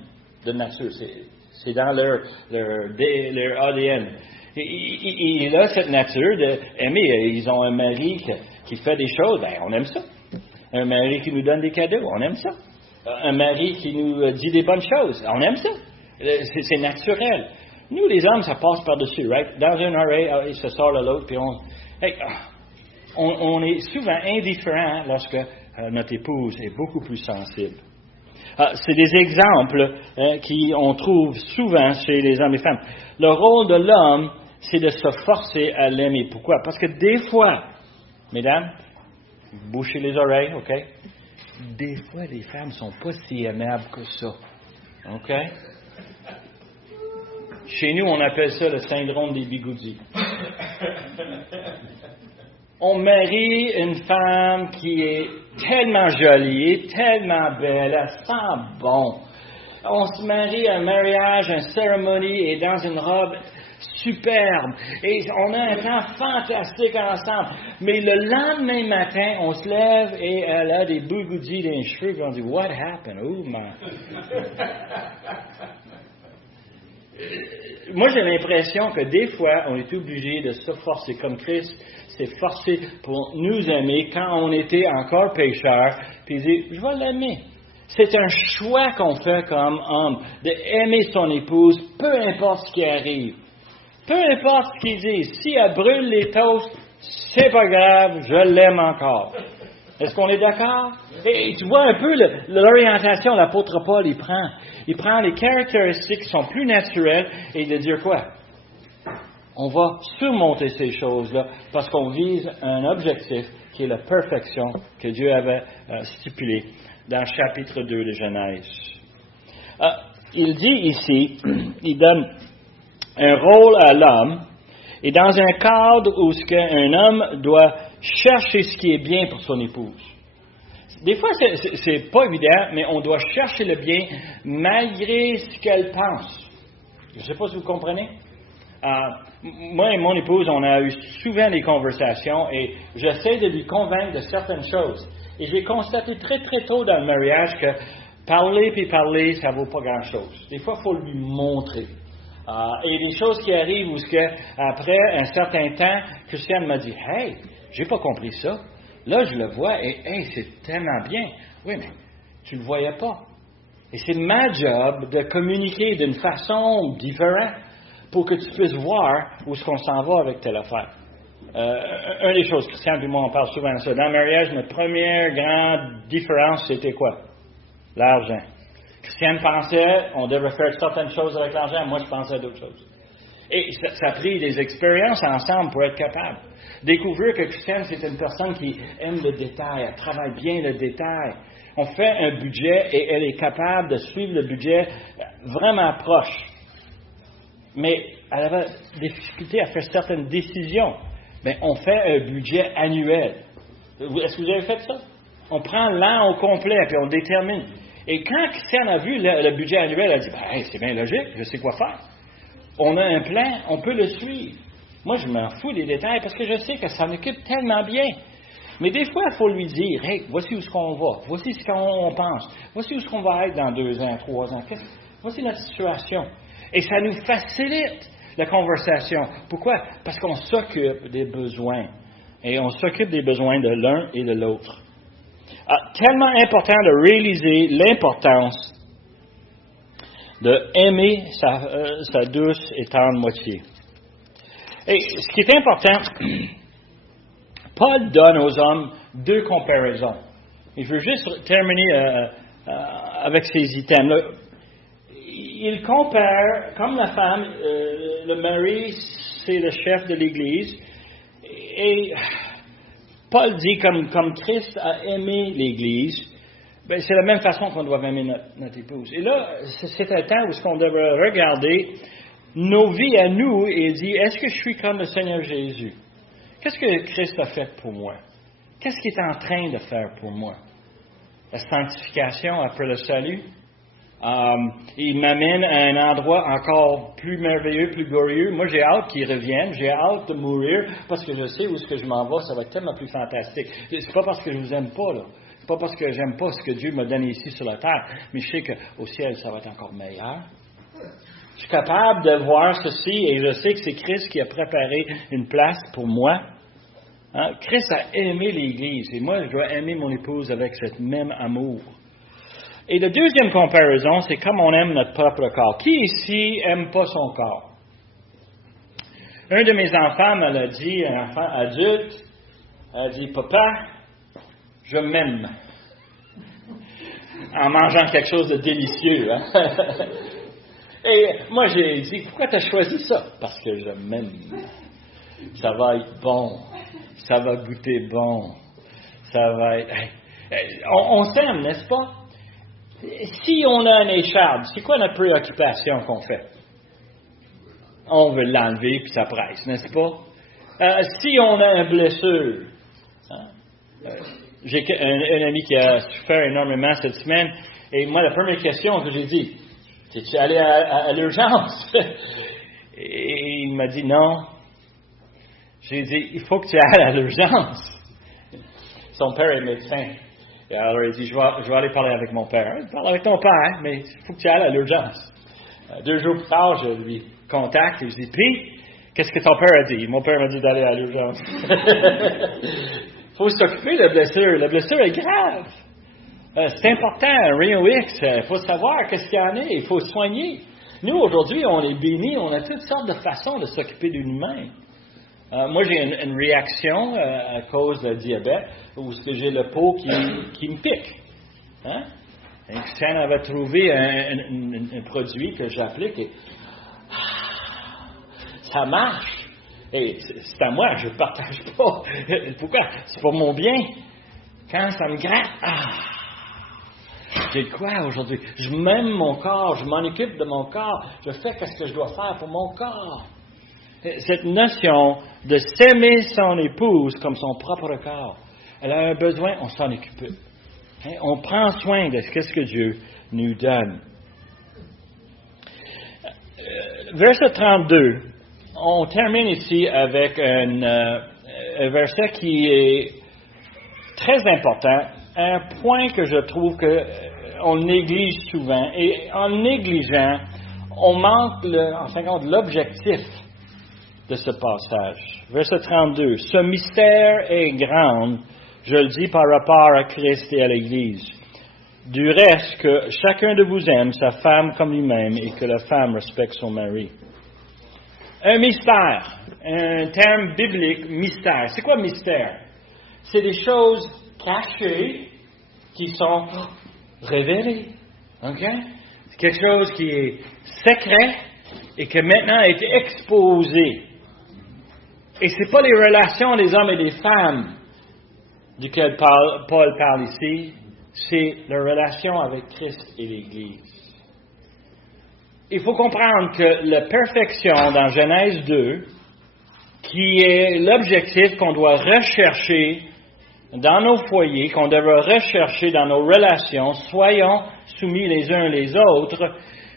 de nature. C'est dans leur ADN. Il a cette nature d'aimer. Ils ont un mari qui fait des choses, ben on aime ça. Un mari qui nous donne des cadeaux, on aime ça. Un mari qui nous dit des bonnes choses, on aime ça. C'est naturel. Nous, les hommes, ça passe par-dessus, right? Dans une oreille, il se sort de l'autre, puis on est souvent indifférent lorsque notre épouse est beaucoup plus sensible. C'est des exemples qu'on trouve souvent chez les hommes et les femmes. Le rôle de l'homme, c'est de se forcer à l'aimer. Pourquoi? Parce que des fois, mesdames, bouchez les oreilles, OK? Des fois, les femmes ne sont pas si aimables que ça. OK? Chez nous, on appelle ça le syndrome des bigoudis. On marie une femme qui est tellement jolie, tellement belle, elle sent bon. On se marie à un mariage, une cérémonie, et dans une robe superbe. Et on a un temps fantastique ensemble. Mais le lendemain matin, on se lève et elle a des bigoudis dans les cheveux, et on dit, what happened? Oh, man. Moi, j'ai l'impression que des fois, on est obligé de se forcer, comme Christ s'est forcé pour nous aimer quand on était encore pécheurs, puis il dit, je vais l'aimer. C'est un choix qu'on fait comme homme, d'aimer son épouse, peu importe ce qui arrive. Peu importe ce qu'il dit. Si elle brûle les toasts, c'est pas grave, je l'aime encore. Est-ce qu'on est d'accord? Et tu vois un peu l'orientation de l'apôtre Paul, il prend les caractéristiques qui sont plus naturelles et de dire quoi? On va surmonter ces choses-là parce qu'on vise un objectif qui est la perfection que Dieu avait stipulée dans le chapitre 2 de Genèse. Il dit ici, il donne un rôle à l'homme et dans un cadre où un homme doit chercher ce qui est bien pour son épouse. Des fois, c'est pas évident, mais on doit chercher le bien malgré ce qu'elle pense. Je ne sais pas si vous comprenez. Moi et mon épouse, on a eu souvent des conversations et j'essaie de lui convaincre de certaines choses. Et j'ai constaté très très tôt dans le mariage que parler, ça ne vaut pas grand-chose. Des fois, il faut lui montrer. Et des choses qui arrivent où après un certain temps, Christiane m'a dit, « Hey, j'ai pas compris ça. Là, je le vois et hey, c'est tellement bien. » Oui, mais tu le voyais pas. Et c'est ma job de communiquer d'une façon différente pour que tu puisses voir où est-ce qu'on s'en va avec telle affaire. une des choses, Christian et moi, on parle souvent de ça. Dans le mariage, notre première grande différence, c'était quoi? L'argent. Christian pensait on devrait faire certaines choses avec l'argent. Moi, je pensais à d'autres choses. Et ça a pris des expériences ensemble pour être capable. Découvrir que Christian, c'est une personne qui aime le détail, elle travaille bien le détail. On fait un budget et elle est capable de suivre le budget vraiment proche. Mais elle avait des difficultés à faire certaines décisions. Mais on fait un budget annuel. Est-ce que vous avez fait ça? On prend l'an au complet puis on détermine. Et quand Christiane a vu le budget annuel, elle a dit hey, c'est bien logique, je sais quoi faire. On a un plan, on peut le suivre. Moi, je m'en fous des détails parce que je sais que ça m'occupe tellement bien. Mais des fois, il faut lui dire hey, voici où est-ce qu'on va, voici ce qu'on pense, voici où est-ce qu'on va être dans 2 ans, 3 ans, voici notre situation. Et ça nous facilite la conversation. Pourquoi? Parce qu'on s'occupe des besoins. Et on s'occupe des besoins de l'un et de l'autre. Tellement important de réaliser l'importance de aimer sa douce et tendre moitié. Et ce qui est important, Paul donne aux hommes 2 comparaisons. Et je veux juste terminer avec ces items-là. Il compare, comme la femme, le mari, c'est le chef de l'Église, et Paul dit, comme Christ a aimé l'Église, ben, c'est la même façon qu'on doit aimer notre épouse. Et là, c'est un temps où on devrait regarder nos vies à nous et dire, est-ce que je suis comme le Seigneur Jésus? Qu'est-ce que Christ a fait pour moi? Qu'est-ce qu'il est en train de faire pour moi? La sanctification après le salut? Il m'amène à un endroit encore plus merveilleux, plus glorieux. Moi, j'ai hâte qu'il revienne. J'ai hâte de mourir parce que je sais où est-ce que je m'en vais. Ça va être tellement plus fantastique. C'est pas parce que je vous aime pas, là. C'est pas parce que j'aime pas ce que Dieu m'a donné ici sur la terre. Mais je sais qu'au ciel, ça va être encore meilleur. Je suis capable de voir ceci et je sais que c'est Christ qui a préparé une place pour moi. Hein? Christ a aimé l'Église et moi, je dois aimer mon épouse avec ce même amour. Et la deuxième comparaison, c'est comme on aime notre propre corps. Qui ici aime pas son corps? Un de mes enfants me l'a dit, un enfant adulte, a dit, Papa, je m'aime. En mangeant quelque chose de délicieux. Hein? Et moi, j'ai dit, pourquoi tu as choisi ça? Parce que je m'aime. Ça va être bon. Ça va goûter bon. Ça va être... On s'aime, n'est-ce pas? Si on a un écharpe, c'est quoi notre préoccupation qu'on fait? On veut l'enlever puis ça presse, n'est-ce pas? Si on a une blessure, hein? J'ai un ami qui a souffert énormément cette semaine, et moi, la première question que j'ai dit, es-tu allé à l'urgence? Et il m'a dit non. J'ai dit, il faut que tu ailles à l'urgence. Son père est médecin. Et alors, il dit, je vais aller parler avec mon père. Il parle avec ton père, mais il faut que tu ailles à l'urgence. 2 jours plus tard, je lui contacte et je dis, puis, qu'est-ce que ton père a dit? Mon père m'a dit d'aller à l'urgence. Il faut s'occuper de la blessure. La blessure est grave. C'est important, Rayon X. Il faut savoir qu'est-ce qu'il y en a. Il faut soigner. Nous, aujourd'hui, on est bénis. On a toutes sortes de façons de s'occuper d'une humaine. Moi, j'ai une réaction à cause du diabète où j'ai le pot qui me pique. Hein? Et Christiane avait trouvé un produit que j'applique et ça marche. Et c'est à moi, je ne partage pas. Pourquoi? C'est pour mon bien. Quand ça me gratte, j'ai de quoi aujourd'hui? Je m'aime mon corps, je m'en occupe de mon corps, je fais ce que je dois faire pour mon corps. Cette notion de s'aimer son épouse comme son propre corps, elle a un besoin, on s'en occupe. Hein? On prend soin de ce que Dieu nous donne. Verset 32, on termine ici avec un verset qui est très important, un point que je trouve qu'on néglige souvent. Et en négligeant, on manque, en fin de compte, l'objectif de ce passage. Verset 32. Ce mystère est grand, je le dis par rapport à Christ et à l'Église. Du reste, que chacun de vous aime sa femme comme lui-même et que la femme respecte son mari. Un mystère, un terme biblique, mystère. C'est quoi mystère? C'est des choses cachées qui sont révélées. OK? C'est quelque chose qui est secret et qui maintenant est exposé. Et ce n'est pas les relations des hommes et des femmes duquel Paul parle ici, c'est la relation avec Christ et l'Église. Il faut comprendre que la perfection dans Genèse 2, qui est l'objectif qu'on doit rechercher dans nos foyers, qu'on devra rechercher dans nos relations, soyons soumis les uns les autres.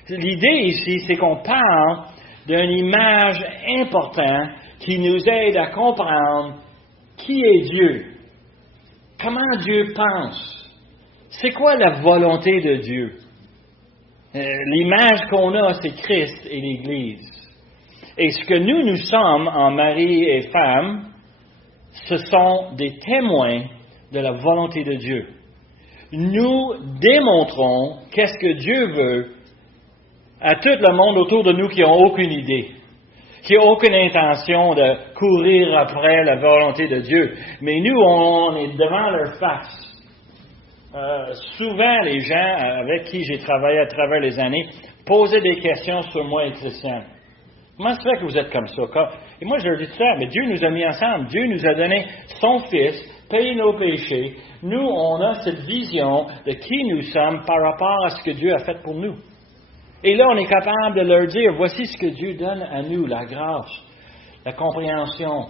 L'idée ici, c'est qu'on parle d'une image importante qui nous aide à comprendre qui est Dieu, comment Dieu pense, c'est quoi la volonté de Dieu. L'image qu'on a, c'est Christ et l'Église. Et ce que nous sommes en mari et femme, ce sont des témoins de la volonté de Dieu. Nous démontrons qu'est-ce que Dieu veut à tout le monde autour de nous qui n'ont aucune idée, qui n'ont aucune intention de courir après la volonté de Dieu. Mais nous, on est devant leur face. Souvent, les gens avec qui j'ai travaillé à travers les années posaient des questions sur moi et Christian. Comment ça fait que vous êtes comme ça? Et moi, je leur dis ça, mais Dieu nous a mis ensemble. Dieu nous a donné son Fils, payé nos péchés. Nous, on a cette vision de qui nous sommes par rapport à ce que Dieu a fait pour nous. Et là, on est capable de leur dire, voici ce que Dieu donne à nous, la grâce, la compréhension,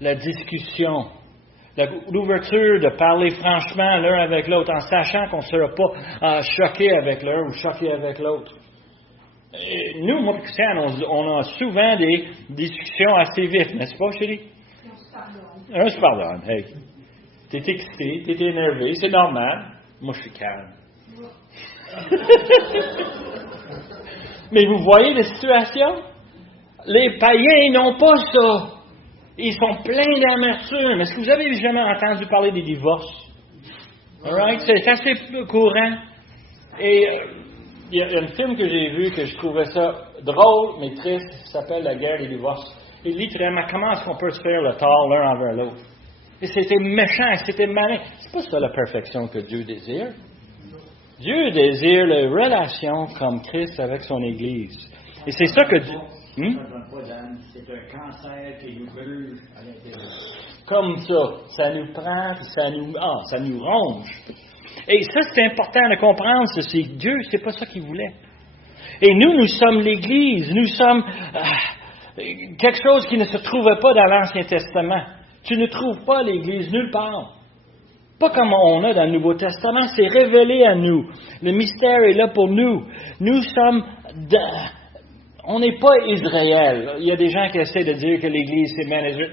la discussion, l'ouverture de parler franchement l'un avec l'autre, en sachant qu'on ne sera pas choqué avec l'un ou choqué avec l'autre. Et nous, moi et Christiane, on a souvent des discussions assez vives, n'est-ce pas, chérie? On se pardonne. Hey, t'es excité, t'es énervé, c'est normal. Moi, je suis calme. Mais vous voyez la situation? Les païens n'ont pas ça. Ils sont pleins d'amertume. Est-ce que vous avez jamais entendu parler des divorces? All right? C'est assez courant. Et il y a un film que j'ai vu que je trouvais ça drôle, mais triste, ça s'appelle La guerre des divorces. Et littéralement, comment est-ce qu'on peut se faire le tort l'un envers l'autre? Et c'était méchant, c'était malin. C'est pas ça la perfection que Dieu désire. Dieu désire la relation comme Christ avec son Église. Et c'est ça que Dieu... C'est un cancer qui nous brûle à l'intérieur. Comme ça nous prend, ça nous ronge. Et ça, c'est important de comprendre ceci. Dieu, c'est pas ça qu'il voulait. Et nous sommes l'Église. Nous sommes quelque chose qui ne se trouvait pas dans l'Ancien Testament. Tu ne trouves pas l'Église nulle part. Pas comme on a dans le Nouveau Testament, c'est révélé à nous. Le mystère est là pour nous. Nous sommes... On n'est pas Israël. Il y a des gens qui essaient de dire que l'Église, c'est bien Israël.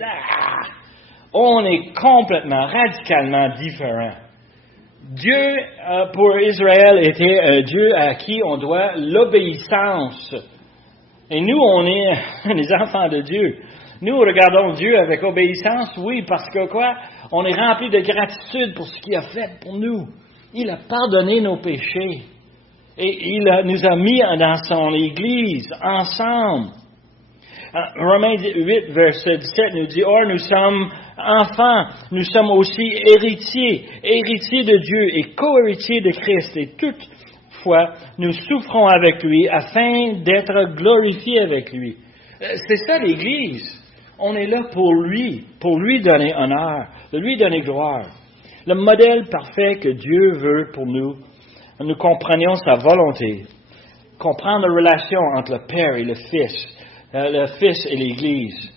On est complètement, radicalement différent. Dieu, pour Israël, était un Dieu à qui on doit l'obéissance. Et nous, on est les enfants de Dieu. Nous, regardons Dieu avec obéissance, oui, parce que quoi? On est rempli de gratitude pour ce qu'il a fait pour nous. Il a pardonné nos péchés. Et il nous a mis dans son Église, ensemble. Romains 8, verset 17 nous dit, « Or, nous sommes enfants, nous sommes aussi héritiers de Dieu et co-héritiers de Christ. Et toutefois, nous souffrons avec lui afin d'être glorifiés avec lui. » C'est ça l'Église. On est là pour lui donner honneur, de lui donner gloire. Le modèle parfait que Dieu veut pour nous comprenions sa volonté, comprendre la relation entre le Père et le Fils et l'Église,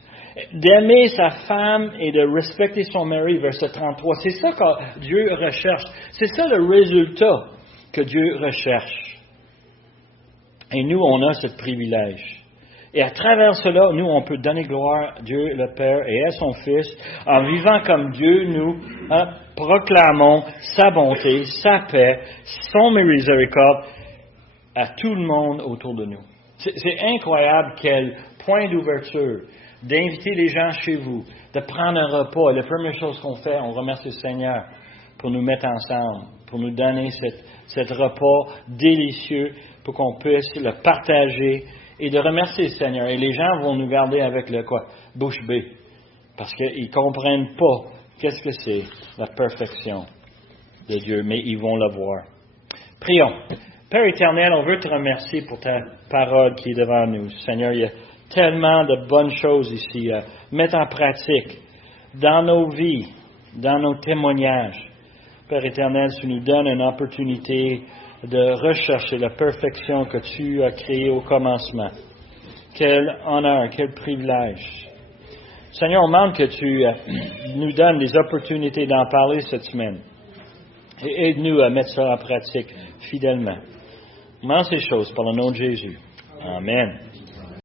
d'aimer sa femme et de respecter son mari, verset 33. C'est ça que Dieu recherche. C'est ça le résultat que Dieu recherche. Et nous, on a ce privilège. Et à travers cela, nous, on peut donner gloire à Dieu, le Père, et à son Fils. En vivant comme Dieu, nous proclamons sa bonté, sa paix, son miséricorde à tout le monde autour de nous. C'est incroyable quel point d'ouverture d'inviter les gens chez vous, de prendre un repas. La première chose qu'on fait, on remercie le Seigneur pour nous mettre ensemble, pour nous donner cet repas délicieux, pour qu'on puisse le partager et de remercier le Seigneur. Et les gens vont nous garder avec le quoi? Bouche bée. Parce qu'ils ne comprennent pas qu'est-ce que c'est la perfection de Dieu, mais ils vont le voir. Prions. Père éternel, on veut te remercier pour ta parole qui est devant nous. Seigneur, il y a tellement de bonnes choses ici à mettre en pratique dans nos vies, dans nos témoignages. Père éternel, tu nous donnes une opportunité de rechercher la perfection que tu as créée au commencement. Quel honneur, quel privilège. Seigneur, on demande que tu nous donnes des opportunités d'en parler cette semaine. Et aide-nous à mettre ça en pratique fidèlement. On demande ces choses par le nom de Jésus. Amen.